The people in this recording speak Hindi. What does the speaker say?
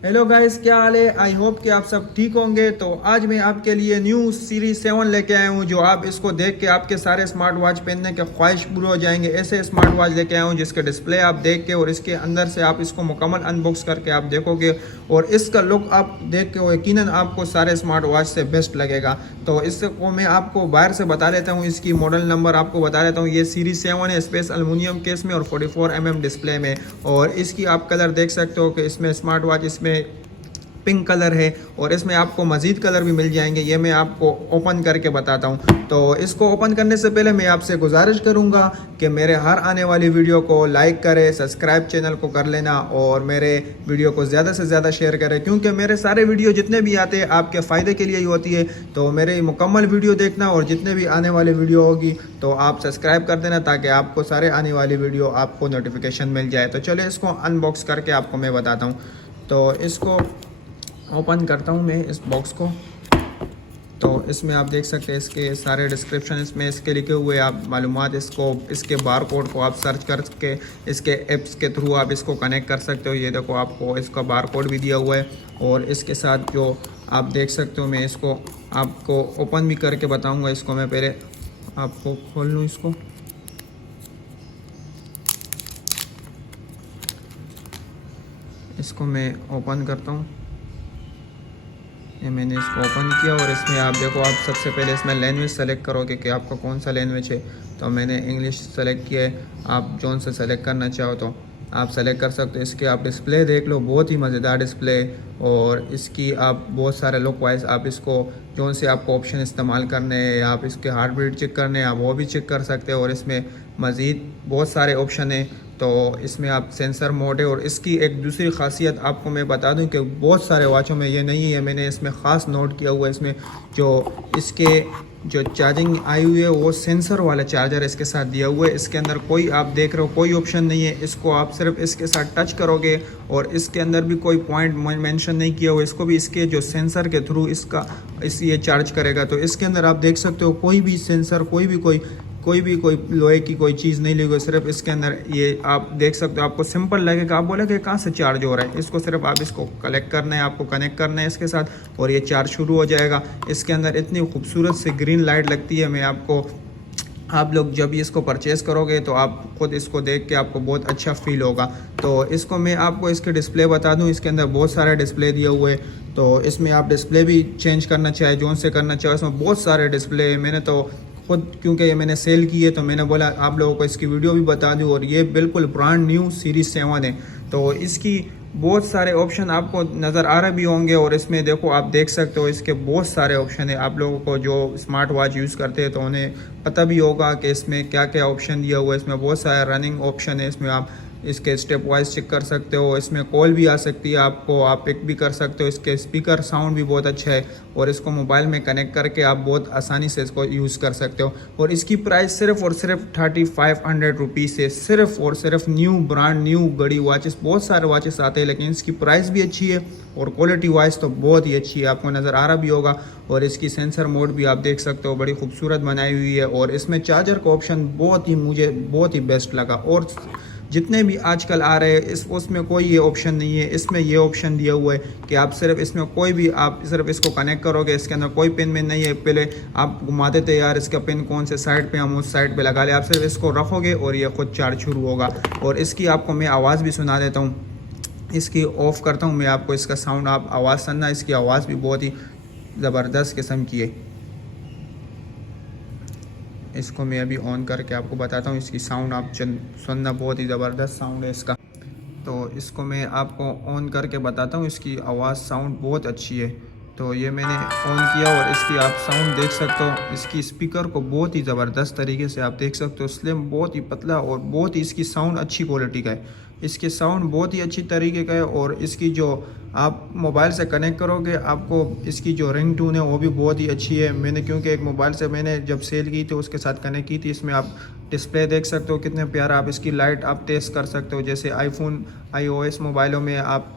हेलो गाइस, क्या हाल है। आई होप कि आप सब ठीक होंगे। तो आज मैं आपके लिए न्यू सीरीज 7 लेके आया हूँ, जो आप इसको देख के आपके सारे स्मार्ट वॉच पहनने के ख्वाहिश पूरे हो जाएंगे। ऐसे स्मार्ट वॉच लेके आया हूँ जिसके डिस्प्ले आप देख के और इसके अंदर से आप इसको मुकम्मल अनबॉक्स करके आप देखोगे और इसका लुक आप देख के यकीनन आपको सारे स्मार्ट वॉच से बेस्ट लगेगा। तो इसको मैं आपको बाहर से बता देता हूँ, इसकी मॉडल नंबर आपको बता देता हूँ। ये सीरीज 7 है, स्पेस एल्युमिनियम केस में और 44 mm डिस्प्ले में। और इसकी आप कलर देख सकते हो कि इसमें स्मार्ट वॉच इसमें पिंक कलर है और इसमें आपको मज़ीद कलर भी मिल जाएंगे। ये मैं आपको ओपन करके बताता हूँ। तो इसको ओपन करने से पहले मैं आपसे गुजारिश करूँगा कि मेरे हर आने वाली वीडियो को लाइक करें, सब्सक्राइब चैनल को कर लेना और मेरे वीडियो को ज़्यादा से ज़्यादा शेयर करें, क्योंकि मेरे सारे वीडियो जितने भी आते हैं आपके फ़ायदे के लिए ही होती है। तो मेरे मुकम्मल वीडियो देखना और जितने भी आने वाली वीडियो होगी तो आप सब्सक्राइब कर देना, ताकि आपको सारे आने वाली वीडियो आपको नोटिफिकेशन मिल जाए। तो चलिए इसको अनबॉक्स करके आपको मैं बताता हूँ। तो इसको ओपन करता हूँ मैं इस बॉक्स को। तो इसमें आप देख सकते हैं इसके सारे डिस्क्रिप्शन इसमें इसके लिखे हुए, आप मालूमात इसको इसके बार कोड को आप सर्च करके इसके ऐप्स के थ्रू आप इसको कनेक्ट कर सकते हो। ये देखो आपको इसका बार कोड भी दिया हुआ है और इसके साथ जो आप देख सकते हो, मैं इसको आपको ओपन भी करके बताऊँगा। इसको मैं पहले आपको खोल लूँ। इसको मैं ओपन करता हूँ। ये मैंने इसको ओपन किया और इसमें आप देखो, आप सबसे पहले इसमें लैंग्वेज सेलेक्ट करोगे कि आपका कौन सा लैंग्वेज है। तो मैंने इंग्लिश सेलेक्ट किया है, आप जौन से सेलेक्ट करना चाहो तो आप सेलेक्ट कर सकते हो। इसके आप डिस्प्ले देख लो, बहुत ही मज़ेदार डिस्प्ले। और इसकी आप बहुत सारे लुक वाइज आप इसको जौन से आपको ऑप्शन इस्तेमाल करने हैं, आप इसके हार्ट बीट चेक करने हैं, आप वो भी चेक कर सकते हो। और इसमें मज़ीद बहुत सारे ऑप्शन हैं। तो इसमें आप सेंसर मोड है। और इसकी एक दूसरी खासियत आपको मैं बता दूं कि बहुत सारे वॉचों में ये नहीं है, मैंने इसमें ख़ास नोट किया हुआ है। इसमें जो इसके जो चार्जिंग आई हुई है वो सेंसर वाला चार्जर इसके साथ दिया हुआ है। इसके अंदर कोई आप देख रहे हो कोई ऑप्शन नहीं है। इसको आप सिर्फ इसके साथ टच करोगे और इसके अंदर भी कोई पॉइंट मेंशन नहीं किया हुआ, इसको भी इसके जो सेंसर के थ्रू ये चार्ज करेगा। तो इसके अंदर आप देख सकते हो कोई भी सेंसर, कोई लोहे की कोई चीज़ नहीं लगी, सिर्फ इसके अंदर ये आप देख सकते हो। आपको सिंपल लगेगा, आप बोले कि कहाँ से चार्ज हो रहा है। इसको सिर्फ आप इसको कलेक्ट करना है, आपको कनेक्ट करना है इसके साथ और ये चार्ज शुरू हो जाएगा। इसके अंदर इतनी खूबसूरत सी ग्रीन लाइट लगती है। मैं आपको आप लोग जब इसको परचेज़ करोगे तो आप खुद इसको देख के आपको बहुत अच्छा फील होगा। तो इसको मैं आपको इसके डिस्प्ले बता दूं, इसके अंदर बहुत सारे डिस्प्ले दिए हुए। तो इसमें आप डिस्प्ले भी चेंज करना चाहे, जोन से करना चाहे, इसमें बहुत सारे डिस्प्ले है। मैंने तो खुद, क्योंकि ये मैंने सेल की है, तो मैंने बोला आप लोगों को इसकी वीडियो भी बता दूं। और ये बिल्कुल ब्रांड न्यू सीरीज 7 है। तो इसकी बहुत सारे ऑप्शन आपको नज़र आ रहे भी होंगे। और इसमें देखो, आप देख सकते हो इसके बहुत सारे ऑप्शन है। आप लोगों को जो स्मार्ट वॉच यूज़ करते हैं तो उन्हें पता भी होगा कि इसमें क्या क्या ऑप्शन दिया हुआ है। इसमें बहुत सारे रनिंग ऑप्शन है। इसमें आप इसके स्टेप वाइज चेक कर सकते हो। इसमें कॉल भी आ सकती है आपको, आप पिक भी कर सकते हो। इसके स्पीकर साउंड भी बहुत अच्छा है और इसको मोबाइल में कनेक्ट करके आप बहुत आसानी से इसको यूज़ कर सकते हो। और इसकी प्राइस सिर्फ और सिर्फ 3500 रुपीज़ है। सिर्फ और सिर्फ न्यू ब्रांड न्यू घड़ी वॉचेस, बहुत सारे वॉचेस आते हैं लेकिन इसकी प्राइस भी अच्छी है और क्वालिटी वाइज तो बहुत ही अच्छी है, आपको नज़र आ रहा भी होगा। और इसकी सेंसर मोड भी आप देख सकते हो, बड़ी खूबसूरत बनाई हुई है। और इसमें चार्जर का ऑप्शन मुझे बहुत ही बेस्ट लगा। और जितने भी आजकल आ रहे हैं उसमें कोई ये ऑप्शन नहीं है। इसमें ये ऑप्शन दिया हुआ है कि आप सिर्फ इसमें कोई भी आप सिर्फ इसको कनेक्ट करोगे, इसके अंदर कोई पिन में नहीं है। पहले आप घुमाते थे यार इसका पिन कौन से साइड पे, हम उस साइड पे लगा ले, आप सिर्फ इसको रखोगे और ये खुद चार्ज शुरू होगा। और इसकी आपको मैं आवाज़ भी सुना देता हूँ। इसकी ऑफ़ करता हूँ मैं, आपको इसका साउंड आप आवाज़ सुनना। इसकी आवाज़ भी बहुत ही ज़बरदस्त किस्म की है। इसको मैं अभी ऑन करके आपको बताता हूँ। इसकी साउंड आप सुनना, बहुत ही ज़बरदस्त साउंड है इसका। तो इसको मैं आपको ऑन करके बताता हूँ। इसकी आवाज़ साउंड बहुत अच्छी है। तो ये मैंने ऑन किया और इसकी आप साउंड देख सकते हो। इसकी स्पीकर को बहुत ही ज़बरदस्त तरीके से आप देख सकते हो, स्लिम, बहुत ही पतला और बहुत ही इसकी साउंड अच्छी क्वालिटी का है। इसके साउंड बहुत ही अच्छी तरीके का है। और इसकी जो आप मोबाइल से कनेक्ट करोगे, आपको इसकी जो रिंग टून है वो भी बहुत ही अच्छी है। मैंने क्योंकि एक मोबाइल से मैंने जब सेल की थी उसके साथ कनेक्ट की थी। इसमें आप डिस्प्ले देख सकते हो कितने प्यारा। आप इसकी लाइट आप तेज़ कर सकते हो, जैसे iOS मोबाइलों में आप